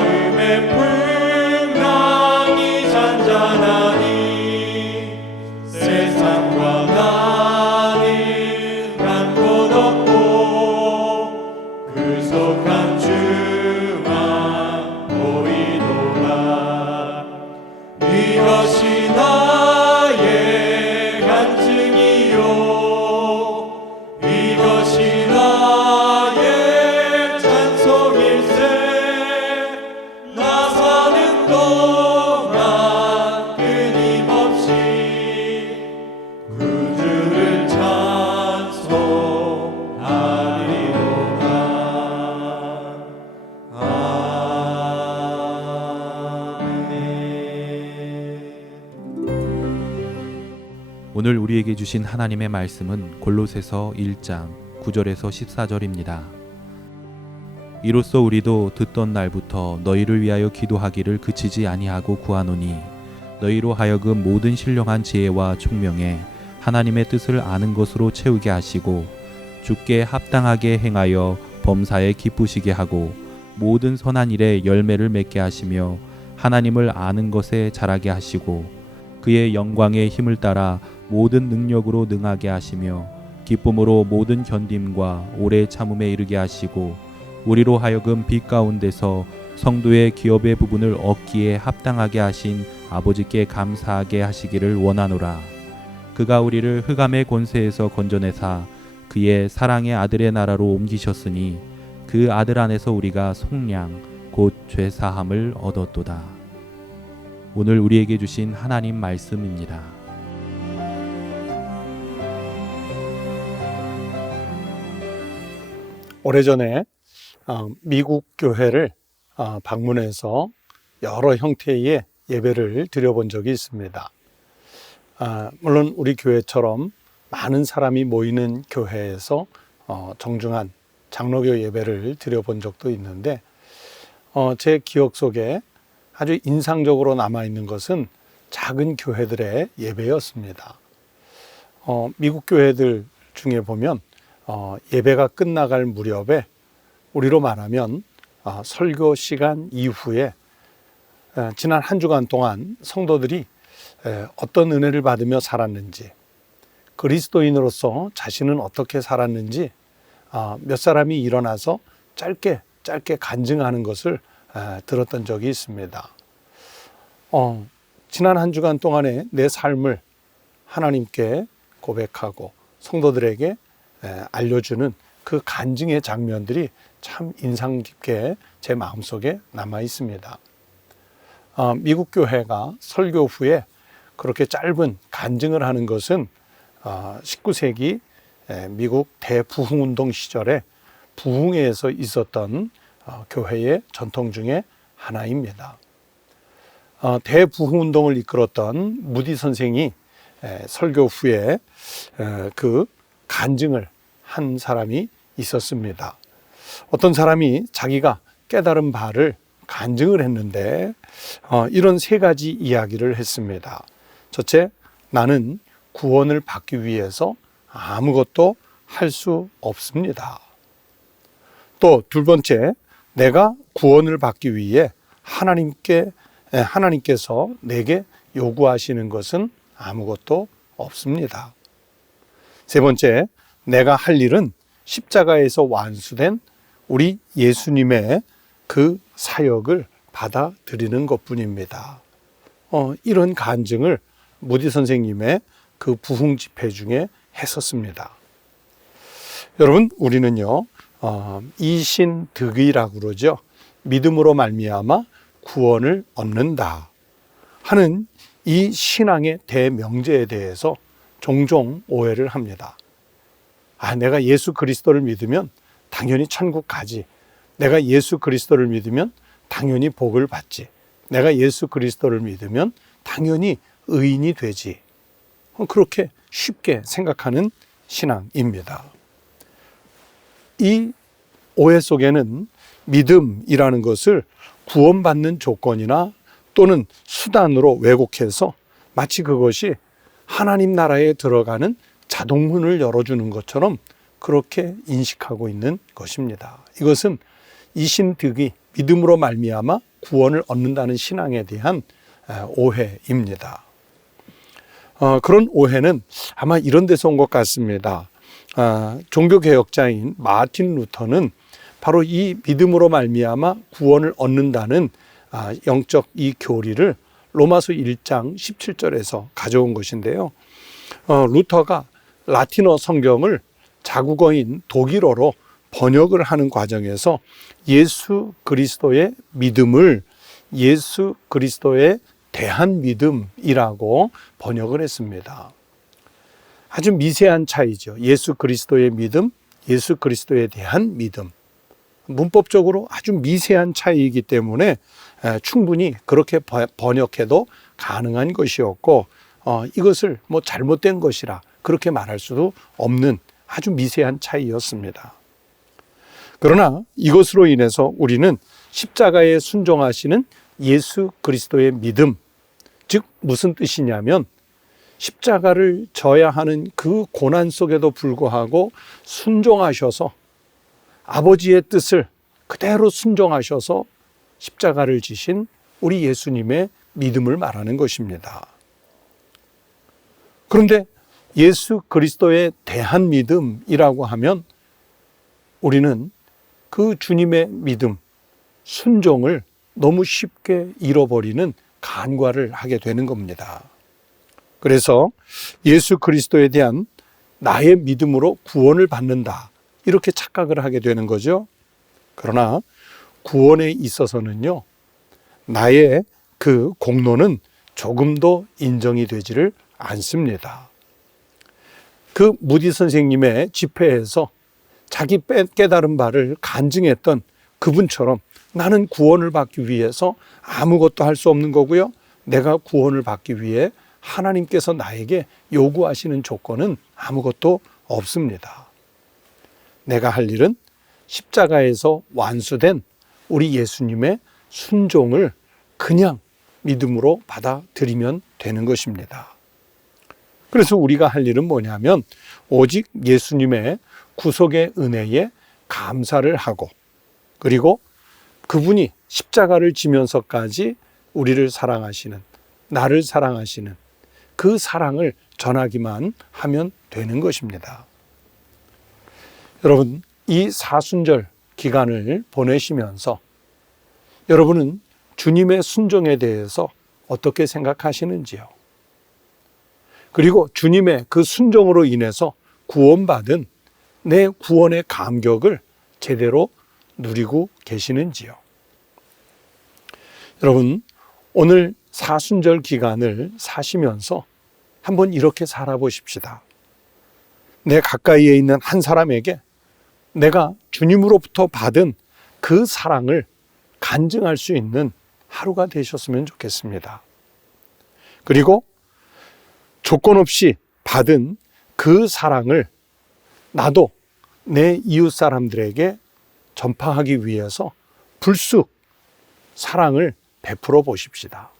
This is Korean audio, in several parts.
마음의 풍랑이 잔잔하니 세상과 나는 간 곳 없고 그 속 한 주만 보이도다. 이것이 나의 간증이요 이것이 나의 찬송일세. 나 사는 동안 끊임없이 구주를 찬송하리로다. 오늘 우리에게 주신 하나님의 말씀은 골로새서 1장 9절에서 14절입니다. 이로써 우리도 듣던 날부터 너희를 위하여 기도하기를 그치지 아니하고 구하노니 너희로 하여금 모든 신령한 지혜와 총명에 하나님의 뜻을 아는 것으로 채우게 하시고 주께 합당하게 행하여 범사에 기쁘시게 하고 모든 선한 일에 열매를 맺게 하시며 하나님을 아는 것에 자라게 하시고 그의 영광의 힘을 따라 모든 능력으로 능하게 하시며 기쁨으로 모든 견딤과 오래 참음에 이르게 하시고 우리로 하여금 빛 가운데서 성도의 기업의 부분을 얻기에 합당하게 하신 아버지께 감사하게 하시기를 원하노라. 그가 우리를 흑암의 권세에서 건져내사 그의 사랑의 아들의 나라로 옮기셨으니 그 아들 안에서 우리가 속량 곧 죄사함을 얻었도다. 오늘 우리에게 주신 하나님 말씀입니다. 오래전에 미국 교회를 방문해서 여러 형태의 예배를 드려본 적이 있습니다. 물론 우리 교회처럼 많은 사람이 모이는 교회에서 정중한 장로교 예배를 드려본 적도 있는데 제 기억 속에 아주 인상적으로 남아있는 것은 작은 교회들의 예배였습니다. 미국 교회들 중에 보면 예배가 끝나갈 무렵에 우리로 말하면 설교 시간 이후에 지난 한 주간 동안 성도들이 어떤 은혜를 받으며 살았는지, 그리스도인으로서 자신은 어떻게 살았는지 몇 사람이 일어나서 짧게 간증하는 것을 들었던 적이 있습니다. 지난 한 주간 동안의 내 삶을 하나님께 고백하고 성도들에게 알려주는 그 간증의 장면들이 참 인상 깊게 제 마음속에 남아 있습니다. 미국 교회가 설교 후에 그렇게 짧은 간증을 하는 것은 19세기 미국 대부흥운동 시절에 부흥회에서 있었던 교회의 전통 중에 하나입니다. 대부흥운동을 이끌었던 무디 선생이 설교 후에 그 간증을 한 사람이 있었습니다. 어떤 사람이 자기가 깨달은 바를 간증을 했는데 이런 세 가지 이야기를 했습니다. 첫째, 나는 구원을 받기 위해서 아무것도 할 수 없습니다. 또 두 번째, 내가 구원을 받기 위해 하나님께서 내게 요구하시는 것은 아무것도 없습니다. 세 번째, 내가 할 일은 십자가에서 완수된 우리 예수님의 그 사역을 받아들이는 것뿐입니다. 이런 간증을 무디 선생님의 그 부흥 집회 중에 했었습니다. 여러분, 우리는요 이신득의라고 그러죠. 믿음으로 말미암아 구원을 얻는다 하는 이 신앙의 대명제에 대해서 종종 오해를 합니다. 내가 예수 그리스도를 믿으면 당연히 천국 가지. 내가 예수 그리스도를 믿으면 당연히 복을 받지. 내가 예수 그리스도를 믿으면 당연히 의인이 되지. 그렇게 쉽게 생각하는 신앙입니다. 이 오해 속에는 믿음이라는 것을 구원받는 조건이나 또는 수단으로 왜곡해서 마치 그것이 하나님 나라에 들어가는 자동문을 열어주는 것처럼 그렇게 인식하고 있는 것입니다. 이것은 이신득의, 믿음으로 말미암아 구원을 얻는다는 신앙에 대한 오해입니다. 그런 오해는 아마 이런 데서 온 것 같습니다. 종교개혁자인 마틴 루터는 바로 이 믿음으로 말미암아 구원을 얻는다는 영적 이 교리를 로마서 1장 17절에서 가져온 것인데요. 루터가 라틴어 성경을 자국어인 독일어로 번역을 하는 과정에서 예수 그리스도의 믿음을 예수 그리스도에 대한 믿음이라고 번역을 했습니다. 아주 미세한 차이죠. 예수 그리스도의 믿음, 예수 그리스도에 대한 믿음. 문법적으로 아주 미세한 차이이기 때문에 충분히 그렇게 번역해도 가능한 것이었고, 이것을 뭐 잘못된 것이라 그렇게 말할 수도 없는 아주 미세한 차이였습니다. 그러나 이것으로 인해서 우리는 십자가에 순종하시는 예수 그리스도의 믿음, 즉 무슨 뜻이냐면 십자가를 져야 하는 그 고난 속에도 불구하고 순종하셔서 아버지의 뜻을 그대로 순종하셔서 십자가를 지신 우리 예수님의 믿음을 말하는 것입니다. 그런데 예수 그리스도에 대한 믿음이라고 하면 우리는 그 주님의 믿음, 순종을 너무 쉽게 잃어버리는 간과를 하게 되는 겁니다. 그래서 예수 그리스도에 대한 나의 믿음으로 구원을 받는다, 이렇게 착각을 하게 되는 거죠. 그러나 구원에 있어서는요, 나의 그 공로는 조금도 인정이 되지를 않습니다. 그 무디 선생님의 집회에서 자기 깨달은 바를 간증했던 그분처럼 나는 구원을 받기 위해서 아무것도 할 수 없는 거고요. 내가 구원을 받기 위해 하나님께서 나에게 요구하시는 조건은 아무것도 없습니다. 내가 할 일은 십자가에서 완수된 우리 예수님의 순종을 그냥 믿음으로 받아들이면 되는 것입니다. 그래서 우리가 할 일은 뭐냐면 오직 예수님의 구속의 은혜에 감사를 하고, 그리고 그분이 십자가를 지면서까지 우리를 사랑하시는, 나를 사랑하시는 그 사랑을 전하기만 하면 되는 것입니다. 여러분, 이 사순절 기간을 보내시면서 여러분은 주님의 순종에 대해서 어떻게 생각하시는지요? 그리고 주님의 그 순종으로 인해서 구원받은 내 구원의 감격을 제대로 누리고 계시는지요? 여러분, 오늘 사순절 기간을 사시면서 한번 이렇게 살아보십시다. 내 가까이에 있는 한 사람에게 내가 주님으로부터 받은 그 사랑을 간증할 수 있는 하루가 되셨으면 좋겠습니다. 그리고 조건 없이 받은 그 사랑을 나도 내 이웃 사람들에게 전파하기 위해서 불쑥 사랑을 베풀어 보십시다.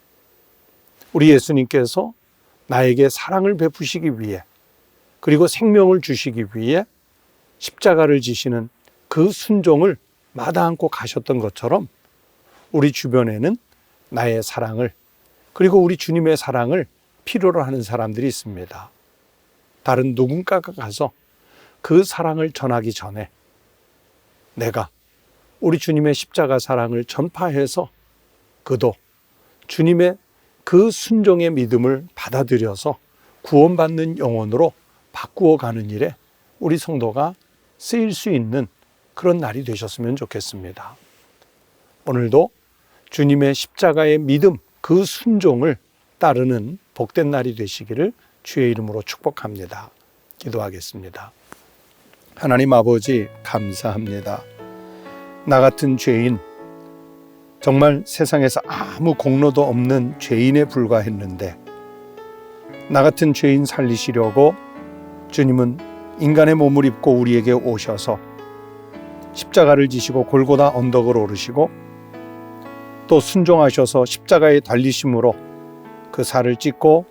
우리 예수님께서 나에게 사랑을 베푸시기 위해, 그리고 생명을 주시기 위해 십자가를 지시는 그 순종을 마다 않고 가셨던 것처럼 우리 주변에는 나의 사랑을, 그리고 우리 주님의 사랑을 필요로 하는 사람들이 있습니다. 다른 누군가가 가서 그 사랑을 전하기 전에 내가 우리 주님의 십자가 사랑을 전파해서 그도 주님의 그 순종의 믿음을 받아들여서 구원받는 영혼으로 바꾸어 가는 일에 우리 성도가 쓰일 수 있는 그런 날이 되셨으면 좋겠습니다. 오늘도 주님의 십자가의 믿음, 그 순종을 따르는 복된 날이 되시기를 주의 이름으로 축복합니다. 기도하겠습니다. 하나님 아버지, 감사합니다. 나 같은 죄인, 정말 세상에서 아무 공로도 없는 죄인에 불과했는데 나 같은 죄인 살리시려고 주님은 인간의 몸을 입고 우리에게 오셔서 십자가를 지시고 골고다 언덕을 오르시고 또 순종하셔서 십자가에 달리심으로 그 살을 찢고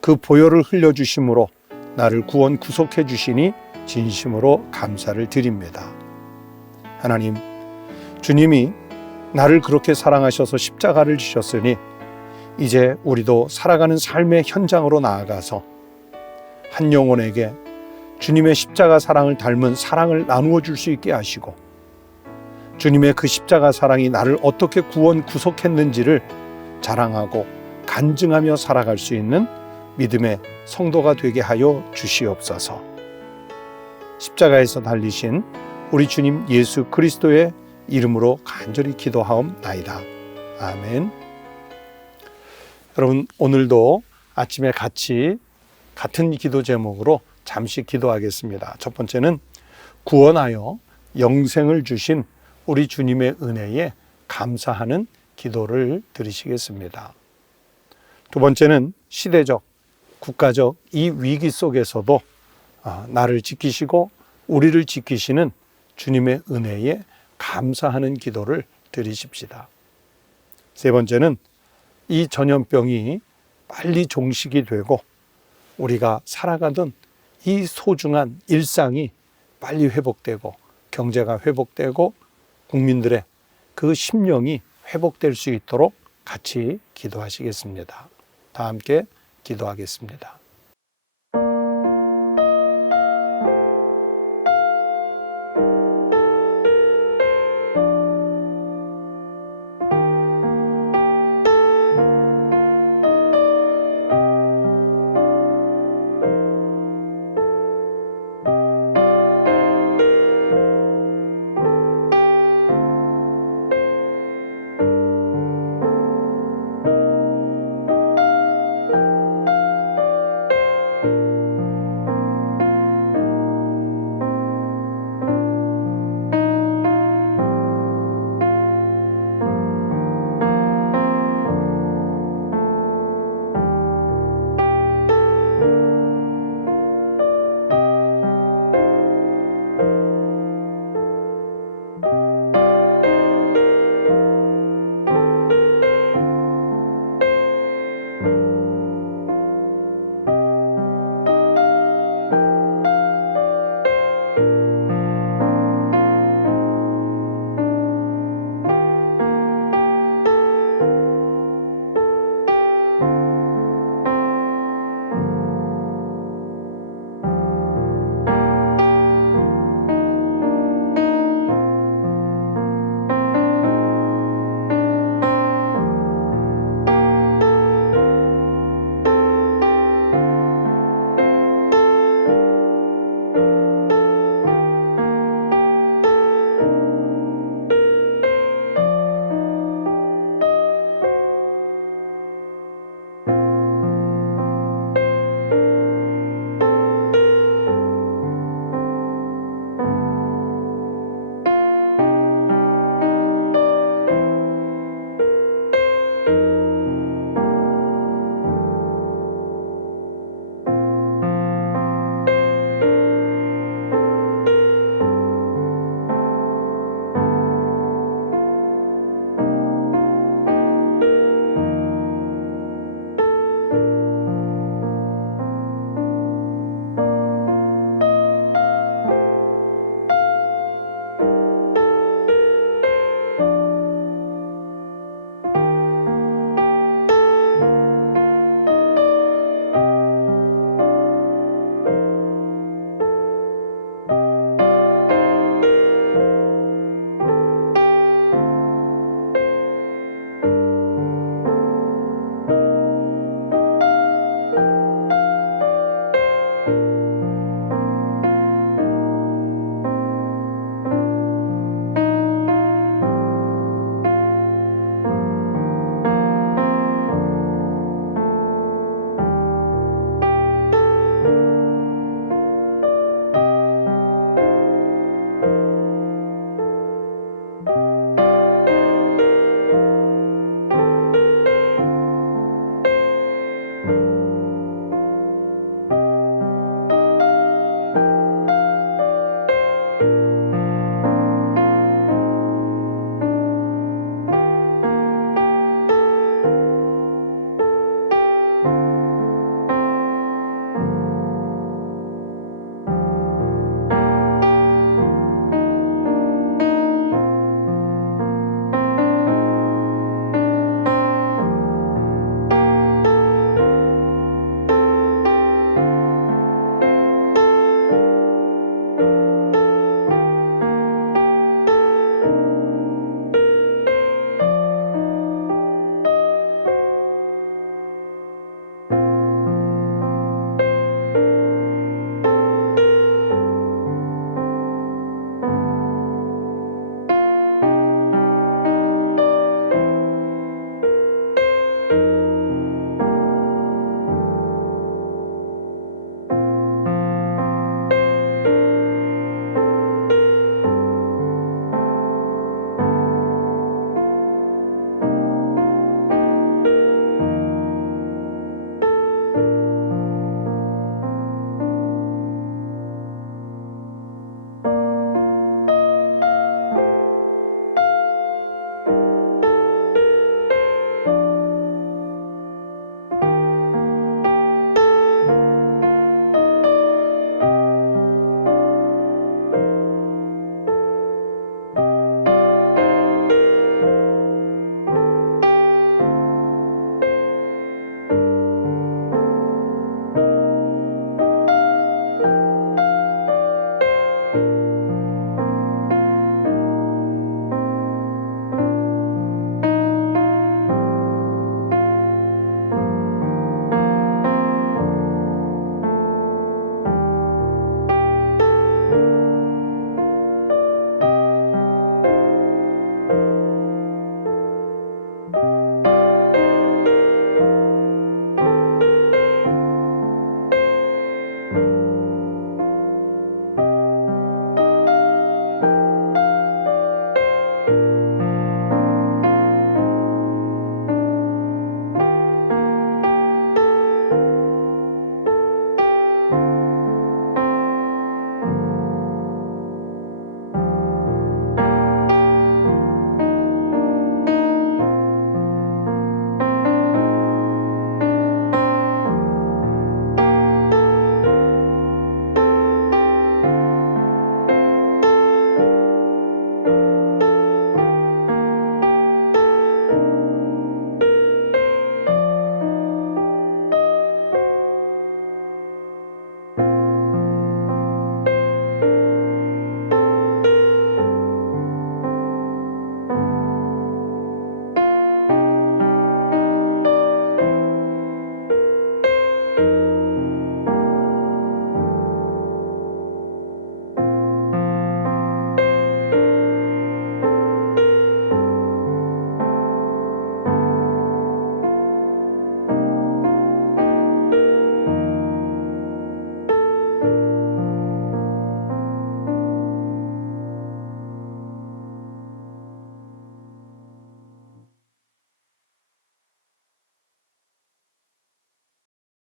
그 보혈을 흘려주심으로 나를 구원 구속해 주시니 진심으로 감사를 드립니다. 하나님, 주님이 나를 그렇게 사랑하셔서 십자가를 지셨으니 이제 우리도 살아가는 삶의 현장으로 나아가서 한 영혼에게 주님의 십자가 사랑을 닮은 사랑을 나누어 줄 수 있게 하시고, 주님의 그 십자가 사랑이 나를 어떻게 구속했는지를 자랑하고 간증하며 살아갈 수 있는 믿음의 성도가 되게 하여 주시옵소서. 십자가에서 달리신 우리 주님 예수 그리스도의 이름으로 간절히 기도하옵나이다. 아멘. 여러분, 오늘도 아침에 같이 같은 기도 제목으로 잠시 기도하겠습니다. 첫 번째는 구원하여 영생을 주신 우리 주님의 은혜에 감사하는 기도를 드리시겠습니다. 두 번째는 시대적, 국가적 이 위기 속에서도 나를 지키시고 우리를 지키시는 주님의 은혜에 감사하는 기도를 드리십시다. 세 번째는 이 전염병이 빨리 종식이 되고 우리가 살아가던 이 소중한 일상이 빨리 회복되고 경제가 회복되고 국민들의 그 심령이 회복될 수 있도록 같이 기도하시겠습니다. 다 함께 기도하겠습니다.